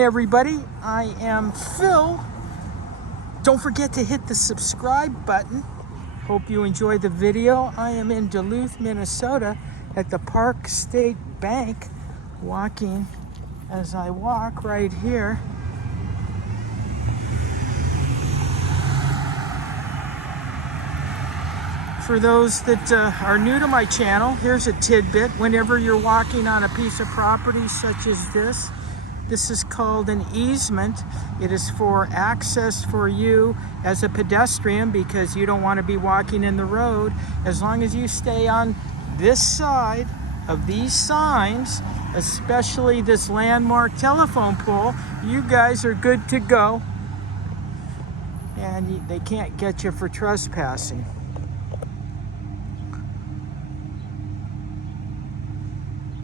everybody? I am Phil. Don't forget to hit the subscribe button. Hope you enjoy the video. I am in Duluth, Minnesota at the Park State Bank, walking as I walk right here. For those that are new to my channel, here's a tidbit. Whenever you're walking on a piece of property such as this is called an easement. It is for access for you as a pedestrian because you don't want to be walking in the road. As long as you stay on this side of these signs, especially this landmark telephone pole, you guys are good to go. And they can't get you for trespassing.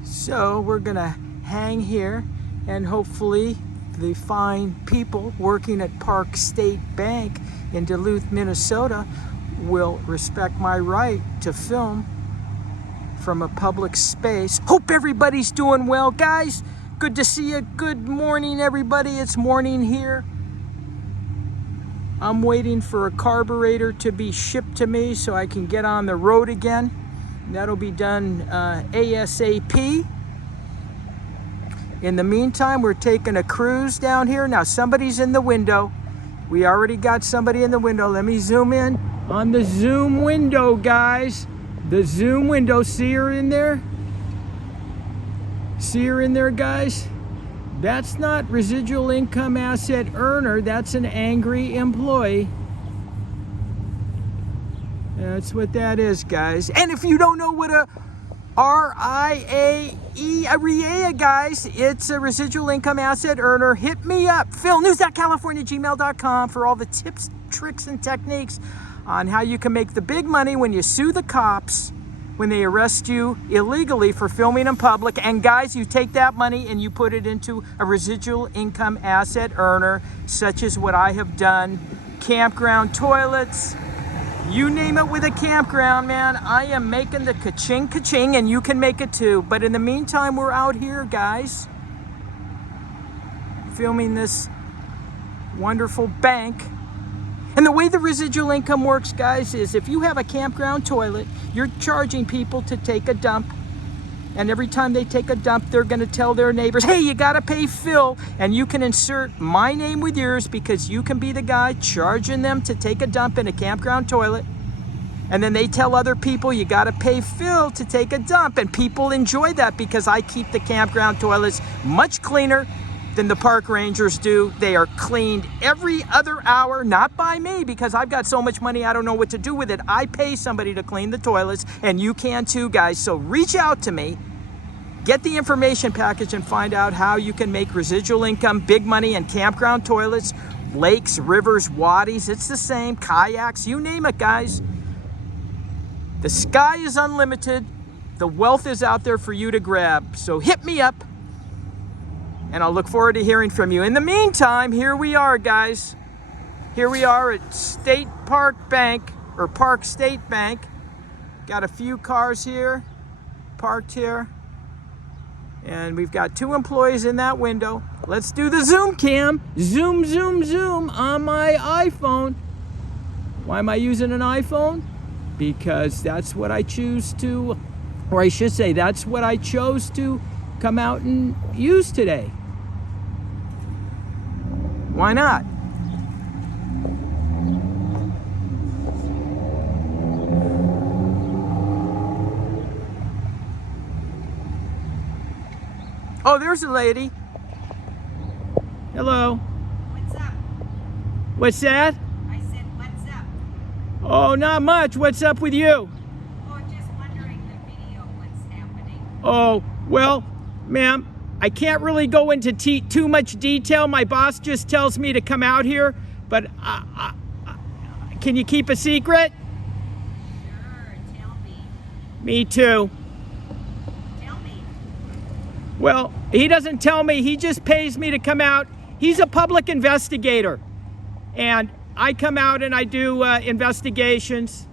So we're gonna hang here, and hopefully the fine people working at Park State Bank in Duluth, Minnesota will respect my right to film from a public space. Hope everybody's doing well, guys. Good to see you. Good morning, everybody. It's morning here. I'm waiting for a carburetor to be shipped to me so I can get on the road again. That'll be done ASAP. In the meantime, we're taking a cruise down here. Now somebody's in the window. We already got somebody in the window. Let me zoom in on the zoom window, guys. The zoom window. See her in there? See her in there, guys? That's not residual income asset earner. That's an angry employee. That's what that is, guys. And if you don't know what a RIAE, guys, it's a residual income asset earner. Hit me up, philnews.california@gmail.com, for all the tips, tricks, and techniques on how you can make the big money when you sue the cops when they arrest you illegally for filming in public. And guys, you take that money and you put it into a residual income asset earner, such as what I have done. Campground toilets, you name it with a campground, man. I am making the ka-ching, ka-ching, and you can make it too. But in the meantime, we're out here, guys, filming this wonderful bank. And the way the residual income works, guys, is if you have a campground toilet, you're charging people to take a dump. And every time they take a dump, they're going to tell their neighbors, hey, you got to pay Phil. And you can insert my name with yours because you can be the guy charging them to take a dump in a campground toilet. And then they tell other people, you got to pay Phil to take a dump. And people enjoy that because I keep the campground toilets much cleaner than the park rangers do. They are cleaned every other hour, not by me because I've got so much money I don't know what to do with it. I pay somebody to clean the toilets, and you can too, guys. So reach out to me, get the information package, and find out how you can make residual income, big money in campground toilets, lakes, rivers, wadis. It's the same, kayaks, you name it, guys. The sky is unlimited. The wealth is out there for you to grab. So hit me up, and I'll look forward to hearing from you. In the meantime, here we are, guys. Here we are at State Park Bank, or Park State Bank. Got a few cars here, parked here. And we've got 2 employees in that window. Let's do the zoom cam. Zoom, zoom, zoom on my iPhone. Why am I using an iPhone? Because that's what I choose to, or I should say, that's what I chose to come out and use today. Why not? Oh, there's a lady. Hello. What's up? What's that? I said, what's up? Oh, not much. What's up with you? Oh, just wondering the video, what's happening. Oh, well, ma'am, I can't really go into too much detail. My boss just tells me to come out here, but can you keep a secret? Sure, tell me. Me too. Tell me. Well, he doesn't tell me. He just pays me to come out. He's a public investigator. And I come out and I do investigations.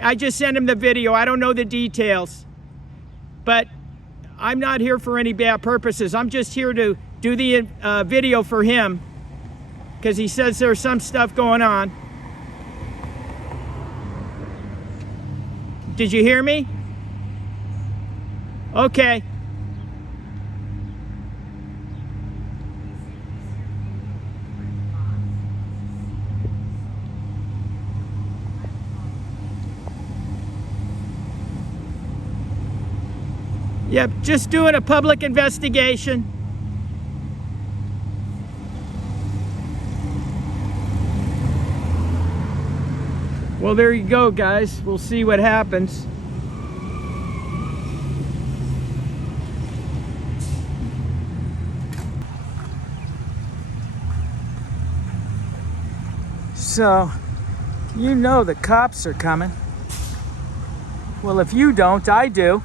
I just send him the video. I don't know the details. But I'm not here for any bad purposes. I'm just here to do the video for him because he says there's some stuff going on. Did you hear me? Okay. Yep, just doing a public investigation. Well, there you go, guys. We'll see what happens. So, you know the cops are coming. Well, if you don't, I do.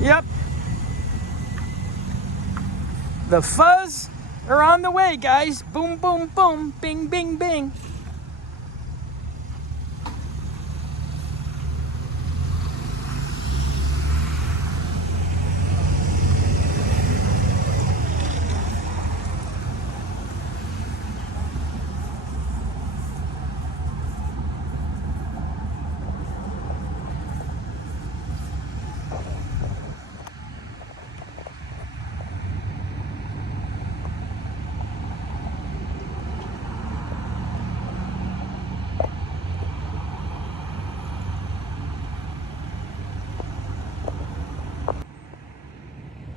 Yep. The fuzz are on the way, guys. Boom, boom, boom. Bing, bing, bing.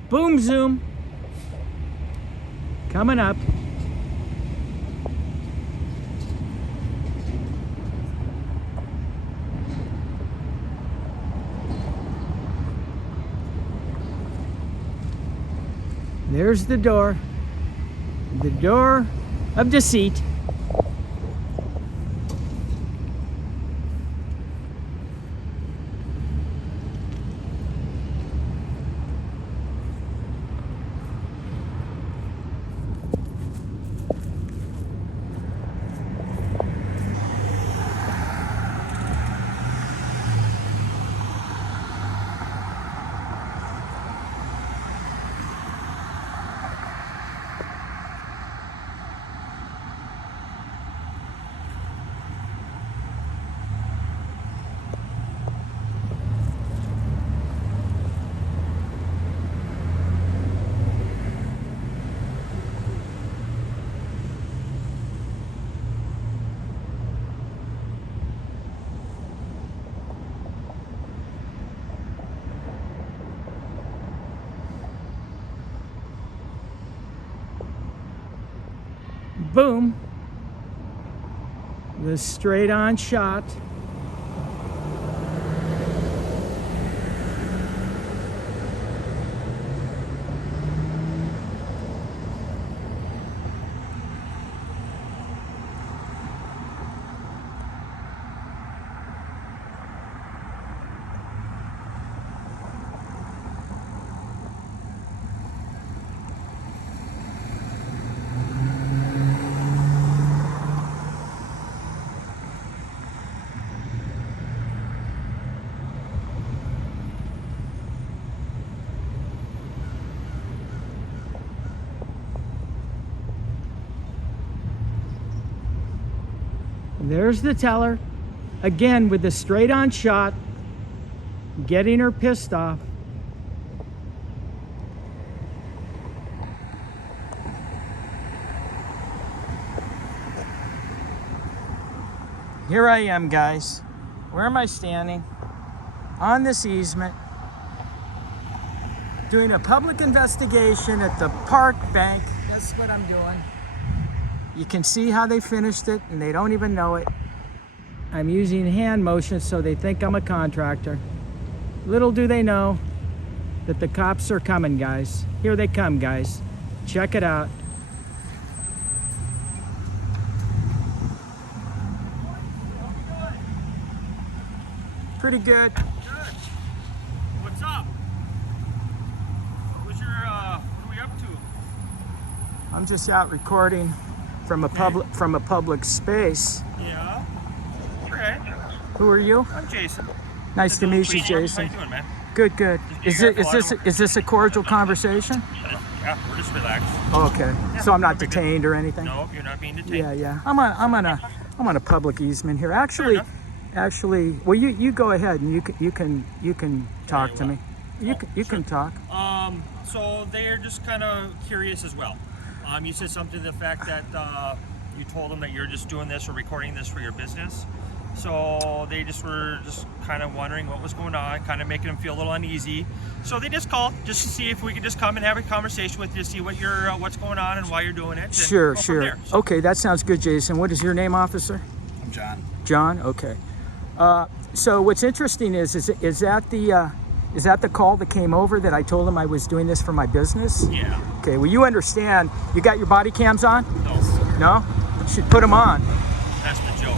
Boom zoom. Coming up. There's the door. The door of deceit. Boom. The straight on shot. There's the teller, again with the straight on shot, getting her pissed off. Here I am, guys. Where am I standing? On this easement, doing a public investigation at the park bank. That's what I'm doing. You can see how they finished it, and they don't even know it. I'm using hand motions so they think I'm a contractor. Little do they know that the cops are coming, guys. Here they come, guys. Check it out. Pretty good. Good. What's up? What are we up to? I'm just out recording from a public space. Yeah. Okay. Who are you? I'm Jason. Nice to meet you, How Jason. you doing, man? Good, good. Is this a cordial conversation? Yeah, we're just relaxed. Okay. So I'm not detained or anything? No, you're not being detained. Yeah, yeah. I'm on a public easement here. Actually, well, you go ahead and you can talk to me. You can talk. So they're just kind of curious as well. You said something to the fact that you told them that you're just doing this or recording this for your business. So they were just kind of wondering what was going on, kind of making them feel a little uneasy. So they just called just to see if we could just come and have a conversation with you, see what's going on and why you're doing it. Sure, go sure. From there. So, Okay, that sounds good, Jason. What is your name, officer? I'm John. John. Okay. So what's interesting is that the call that came over that I told him I was doing this for my business? yeah. Okay. Well, you understand. You got your body cams on? No, No? You should put them on. that's the joke.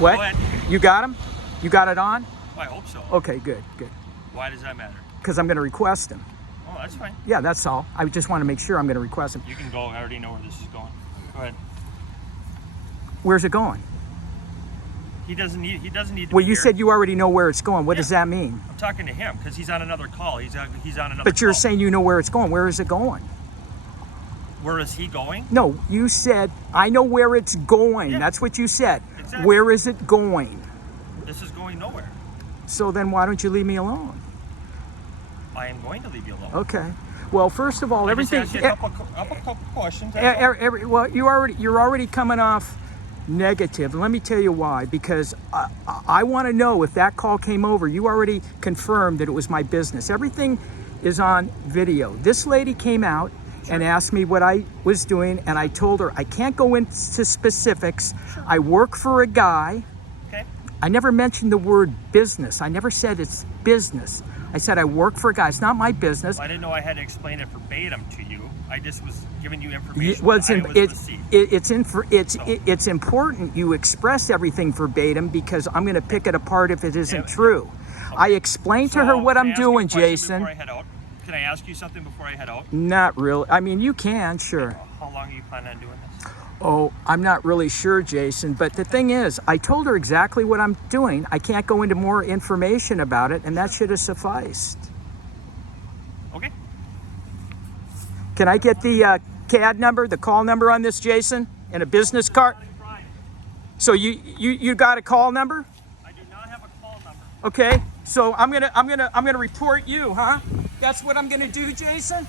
What? Go ahead. You got them? You got it on? I hope so. Okay, good, good. Why does that matter? Because I'm going to request them. Oh, that's fine. Yeah, that's all. I just want to make sure I'm going to request them. You can go. I already know where this is going. Go ahead. Where's it going? He doesn't need to Well, be you here. said you already know where it's going. What does that mean? I'm talking to him because he's on another call. He's on another But you're call. saying you know where it's going. Where is it going? Where is he going? No, you said, I know where it's going. Yeah. That's what you said. Exactly. Where is it going? This is going nowhere. So then why don't you leave me alone? I am going to leave you alone. Okay. Well, first of all, I everything. just asked you a couple questions. that's all. Well, you're already coming off negative. And let me tell you why. Because I want to know if that call came over. You already confirmed that it was my business. Everything is on video. This lady came out and asked me what I was doing, and I told her I can't go into specifics. I work for a guy. Okay. I never mentioned the word business. I never said it's business. I said I work for a guy. It's not my business. I didn't know I had to explain it verbatim to you. I just was giving you information. Well, it's important you express everything verbatim because I'm going to pick it apart if it isn't true. Okay. I explained to her what I'm doing, Jason. Before I head out? Can I ask you something before I head out? Not really. I mean, you can, sure. How long are you planning on doing this? Oh, I'm not really sure, Jason. But the thing is, I told her exactly what I'm doing. I can't go into more information about it, and that should have sufficed. Okay. Can I get the CAD number, the call number on this, Jason, and a business card? So you got a call number? I do not have a call number. Okay. So I'm gonna report you, huh? That's what I'm gonna do, Jason.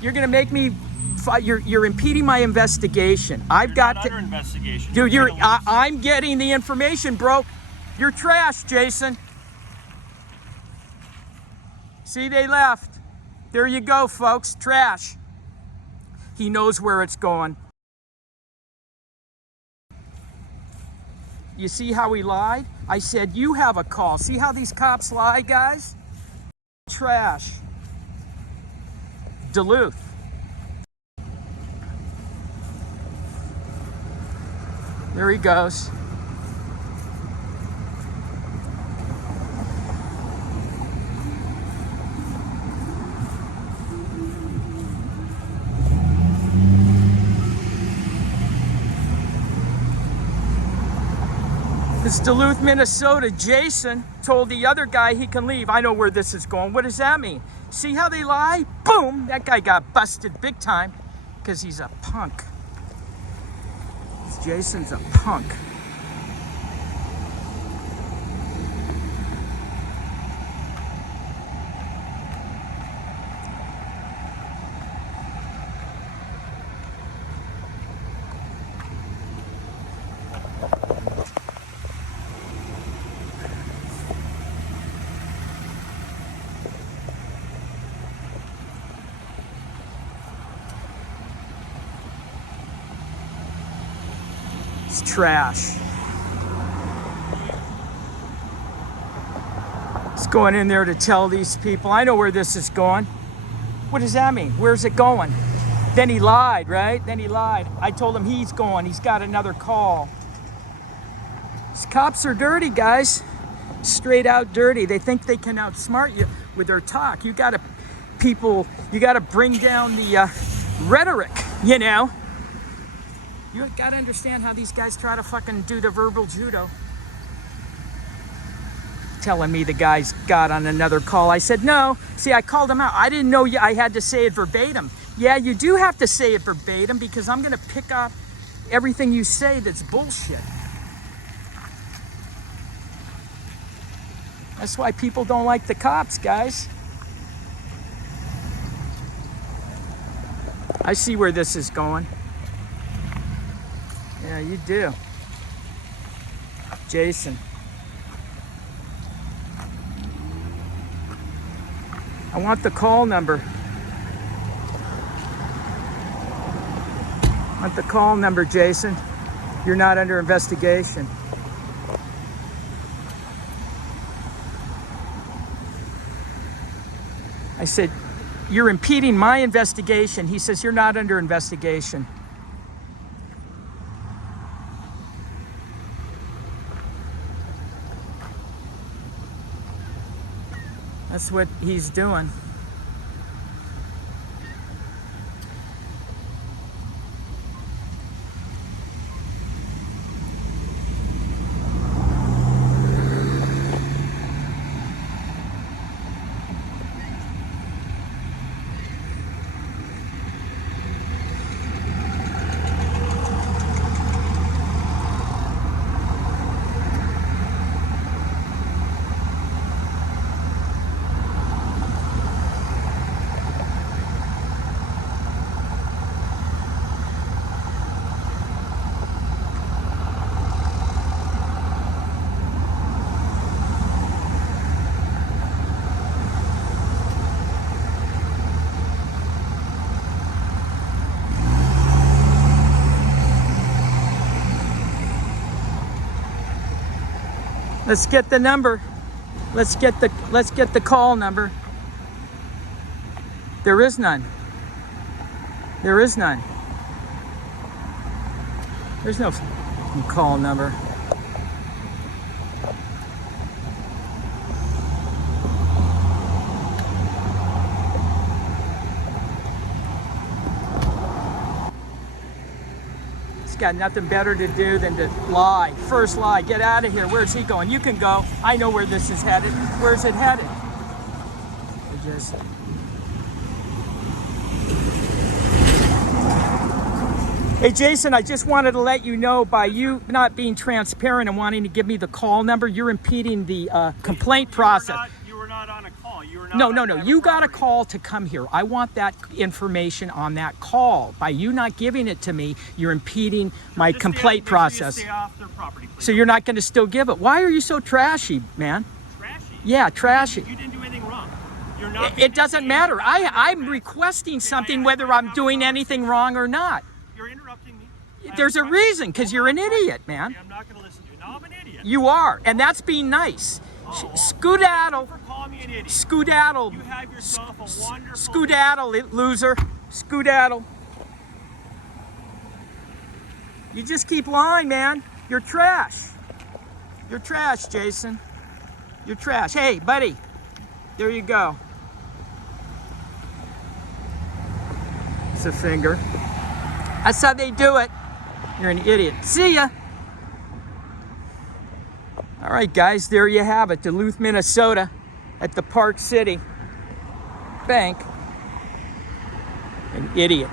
You're gonna make me. You're impeding my investigation. I've got not to. under investigation. Dude, I'm getting the information, bro. You're trash, Jason. See, they left. There you go, folks. Trash. He knows where it's going. You see how he lied? I said, you have a call. See how these cops lie, guys? Trash. Duluth. There he goes. It's Duluth, Minnesota. Jason told the other guy he can leave. I know where this is going. What does that mean? See how they lie? Boom! That guy got busted big time because he's a punk. Jason's a punk. It's trash. It's going in there to tell these people. I know where this is going. What does that mean? Where's it going? Then he lied, right? Then he lied. I told him he's going. He's got another call. These cops are dirty, guys. Straight out dirty. They think they can outsmart you with their talk. You gotta bring down the rhetoric, you know? You gotta understand how these guys try to fucking do the verbal judo. telling me the guy's got on another call. I said, no. See, I called him out. I didn't know I had to say it verbatim. Yeah, you do have to say it verbatim because I'm going to pick up everything you say that's bullshit. That's why people don't like the cops, guys. I see where this is going. Yeah, you do. Jason. I want the call number. I want the call number, Jason. You're not under investigation. I said, you're impeding my investigation. He says, you're not under investigation. That's what he's doing. Let's get the number. Let's get the call number. There is none. There is none. There's no call number. Got nothing better to do than to lie. First lie. Get out of here. Where's he going? You can go. I know where this is headed. Where's it headed? Hey, Jason, I just wanted to let you know, by you not being transparent and wanting to give me the call number, you're impeding the complaint process. You were not on a call. You were not. No. You got a call to come here. I want that information on that call. By you not giving it to me, you're impeding my complaint process. Stay off their property, please. So you're not going to still give it. Why are you so trashy, man? Trashy? Yeah, trashy. You didn't do anything wrong. You're not. It doesn't matter. I'm requesting something whether I'm doing anything wrong or not. You're interrupting me. There's a reason, because you're an idiot, man. I'm not going to listen to you. No, I'm an idiot. You are, and that's being nice. Skedaddle. For calling me an idiot. Skedaddle. You have yourself a wonderful. Skedaddle, loser. Skedaddle. You just keep lying, man. You're trash. You're trash, Jason. You're trash. Hey, buddy. There you go. It's a finger. That's how they do it. You're an idiot. See ya. All right, guys, there you have it. Duluth, Minnesota, at the Park City Bank. An idiot.